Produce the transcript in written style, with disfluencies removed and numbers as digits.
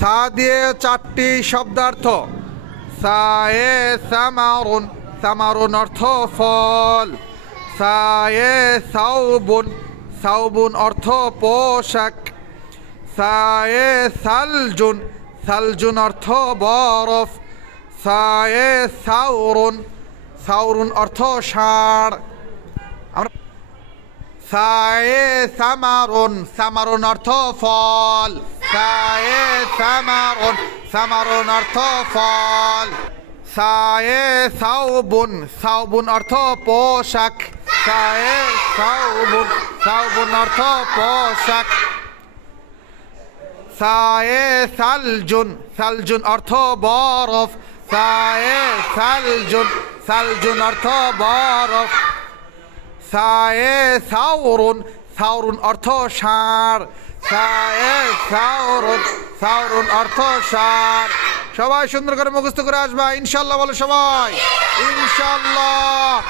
সা দিয়ে চারটি শব্দার্থ। সায়ে সামারুন, সামারুন অর্থ ফল। সায়ে সাউবুন, সাউবুন অর্থ পোশাক। সায়ে সালজুন, সালজুন অর্থ বরফ। সায়ে সাউরুন, সাউরুন অর্থ ষাঁড়। সায়ে সামারুন, সামারুন অর্থ ফল। সায়ে সামারুন, সামারুন অর্থ ফল। সায়ে সাউবুন, সাউবুন অর্থ পোশাক। সায়ে সাউবুন, সাউবুন অর্থ পোশাক। সায়ে সালজুন, সালজুন অর্থ বরফ। সায়ে সালজুন, সালজুন অর্থ বরফ। সায়ে সাউরুন, সাউরুন অর্থ ষাঁড়। সায়ে সাউরুন, সাউরুন অর্থ ষাঁড়। সবাই সুন্দর করে মুখস্থ করে আসবা ইনশাল্লাহ। বলো সবাই ইনশাল্লাহ।